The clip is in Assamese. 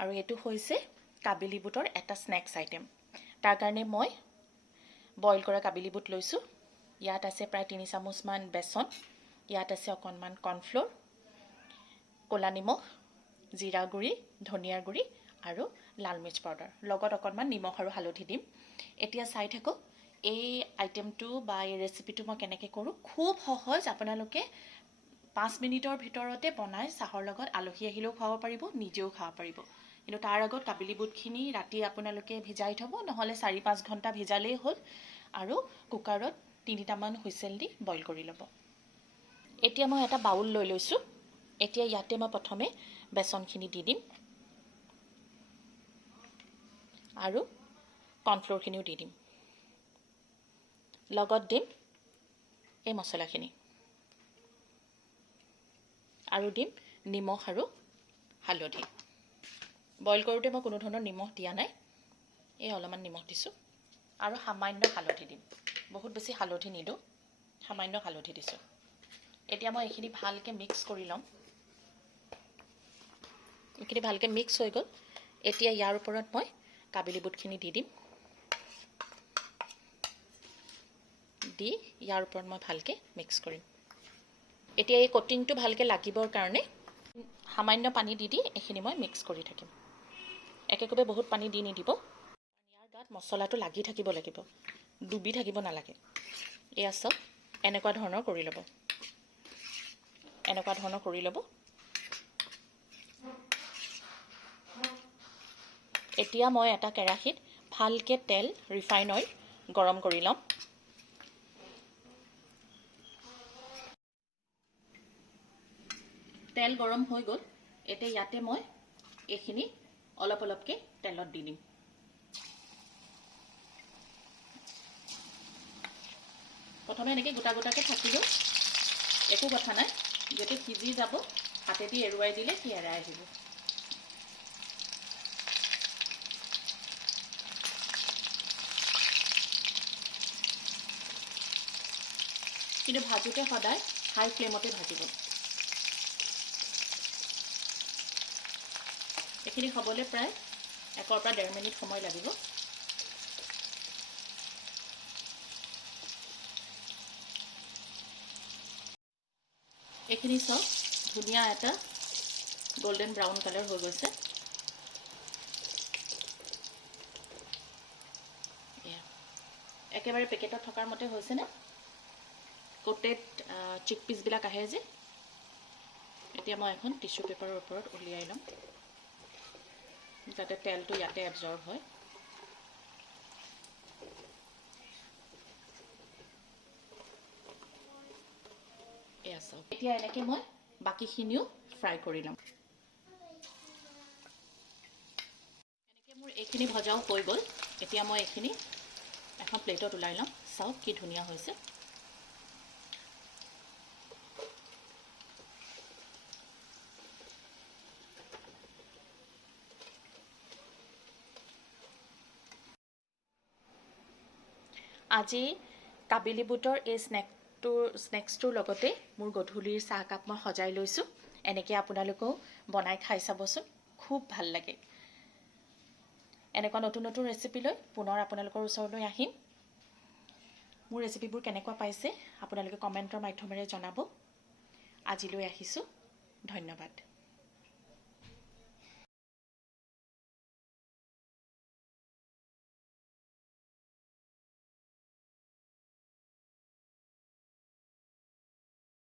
আৰু এইটো হৈছে কাবেলি বুটৰ এটা স্নেক্স আইটেম। তাৰ কাৰণে মই বইল কৰা কাবেলি বুট লৈছোঁ। ইয়াত আছে প্ৰায় 3 চামুচমান বেচন, ইয়াত আছে অকণমান কৰ্ণফ্ল'ৰ, ক'লা নিমখ, জিৰা গুড়ি, ধনিয়াৰ গুড়ি আৰু লাল মিৰ্চ পাউডাৰ, লগত অকণমান নিমখ আৰু হালধি দিম। এতিয়া চাই থাকক এই আইটেমটো বা এই ৰেচিপিটো মই কেনেকৈ কৰোঁ। খুব সহজ, আপোনালোকে 5 মিনিটৰ ভিতৰতে বনাই চাহৰ লগত আলহী আহিলেও খুৱাব পাৰিব, নিজেও খাব পাৰিব। কিন্তু তাৰ আগত কাবেলি বুটখিনি ৰাতি আপোনালোকে ভিজাই থ'ব, নহ'লে 4-5 ঘণ্টা ভিজালেই হ'ল, আৰু কুকাৰত 3টামান হুইচেল দি বইল কৰি ল'ব। এতিয়া মই এটা বাউল লৈ লৈছোঁ। এতিয়া ইয়াতে মই প্ৰথমে বেচনখিনি দি দিম আৰু কৰ্ণফ্ল'ৰখিনিও দি দিম, লগত দিম এই মছলাখিনি আৰু দিম নিমখ আৰু হালধি। বইল কৰোঁতে মই কোনো ধৰণৰ নিমখ দিয়া নাই, এই অলপমান নিমখ দিছোঁ আৰু সামান্য হালধি দিম। বহুত বেছি হালধি নিদিওঁ, সামান্য হালধি দিছোঁ। এতিয়া মই এইখিনি ভালকৈ মিক্স কৰি ল'ম। এইখিনি ভালকৈ মিক্স হৈ গ'ল। এতিয়া ইয়াৰ ওপৰত মই কাবেলি বুটখিনি দি দিম। দি ইয়াৰ ওপৰত মই ভালকৈ মিক্স কৰিম। এতিয়া এই কোটিংটো ভালকৈ লাগিবৰ কাৰণে সামান্য পানী দি এইখিনি মই মিক্স কৰি থাকিম। একেকোবে বহুত পানী দি নিদিব, ইয়াৰ গাত মছলাটো লাগি থাকিব লাগিব, ডুবি থাকিব নালাগে। এয়া চাওক, এনেকুৱা ধৰণৰ কৰি ল'ব, এনেকুৱা ধৰণৰ কৰি ল'ব। এতিয়া মই এটা কেৰাহীত ভালকৈ তেল, ৰিফাইন অইল গৰম কৰি ল'ম। তেল গৰম হৈ গ'ল। এতিয়া ইয়াতে মই এইখিনি অলপ অলপকৈ তেলত দি দিম। প্ৰথমে এনেকৈ গোটা গোটাকৈ থাকিব, একো কথা নাই। যেতিয়া সিজি যাব, হাতেদি এৰুৱাই দিলে সি এৰাই আহিব। কিন্তু ভাজোতে সদায় হাই ফ্লেমতে ভাজিব। এইখিনি হ'বলৈ প্ৰায় 1 পৰা 1.5 মিনিট সময় লাগিব। এইখিনি চাওক, ধুনীয়া এটা গোল্ডেন ব্ৰাউন কালাৰ হৈ গৈছে। একেবাৰে পেকেটত থকাৰ মতে হৈছেনে? কোটেড চিক পিচবিলাক আহে যে। এতিয়া মই এখন টিশ্যু পেপাৰৰ ওপৰত উলিয়াই ল'ম, যাতে তেলটো ইয়াতে এবজৰ্ব হয়। এয়া চাওক, এতিয়া এনেকৈ মই বাকীখিনিও ফ্ৰাই কৰি ল'ম। এনেকৈ মোৰ এইখিনি ভজাও হৈ গ'ল। এতিয়া মই এইখিনি এখন প্লেটত ওলাই ল'ম। চাওক কি ধুনীয়া হৈছে। আজি কাবেলি বুটৰ এই স্নেক্সটোৰ লগতে মোৰ গধূলিৰ চাহকাপ মই সজাই লৈছোঁ। এনেকৈ আপোনালোকেও বনাই খাই চাবচোন, খুব ভাল লাগে। এনেকুৱা নতুন নতুন ৰেচিপি লৈ পুনৰ আপোনালোকৰ ওচৰলৈ আহিম। মোৰ ৰেচিপিবোৰ কেনেকুৱা পাইছে আপোনালোকে কমেণ্টৰ মাধ্যমেৰে জনাব। আজিলৈ আহিছোঁ, ধন্যবাদ।